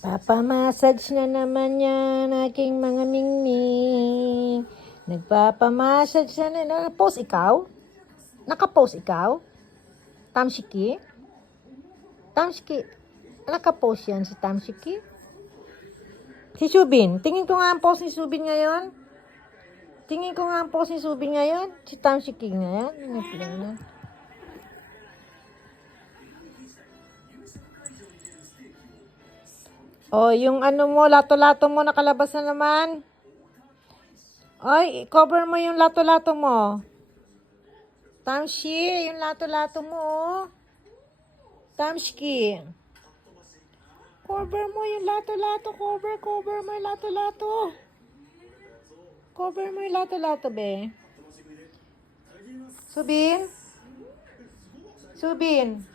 Papamassage na naman yan, aking mga mingming. Nagpapamassage na. Nakapost ikaw? Nakapost ikaw? Tamshiki? Tamshiki? Nakapost yan si Tamshiki? Si Subin? Tingin ko nga ang post ni Subin ngayon. Si Tamshiki ngayon. Ano. Oh, yung ano mo, lato-lato mo nakalabas na naman. Ay, cover mo yung lato-lato mo. Tamshi, yung lato-lato mo, oh. Tamshiki. Cover mo yung lato-lato. Cover mo yung lato-lato. Cover mo yung lato-lato, be. Subin? Subin?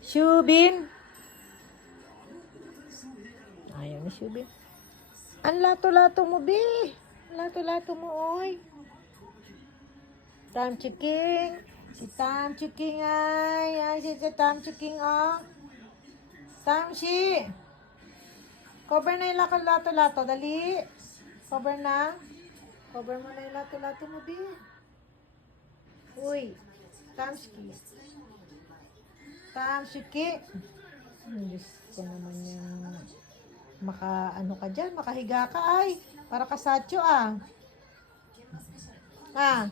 Subin? Ayaw ni Subin. Ang lato-lato mo, be. Lato-lato mo, oy. Tamchiking. Si Tamchiking ay si Tamchiking, oh. Tamshi. Cover na yung lato-lato, dali. Cover na. Cover mo na yung lato-lato mo, be. Uy. Tamshiki. Tamshiki. Diyos ko naman yung ano ka dyan, makahiga ka ay. Para kasatyo, ah. Ah.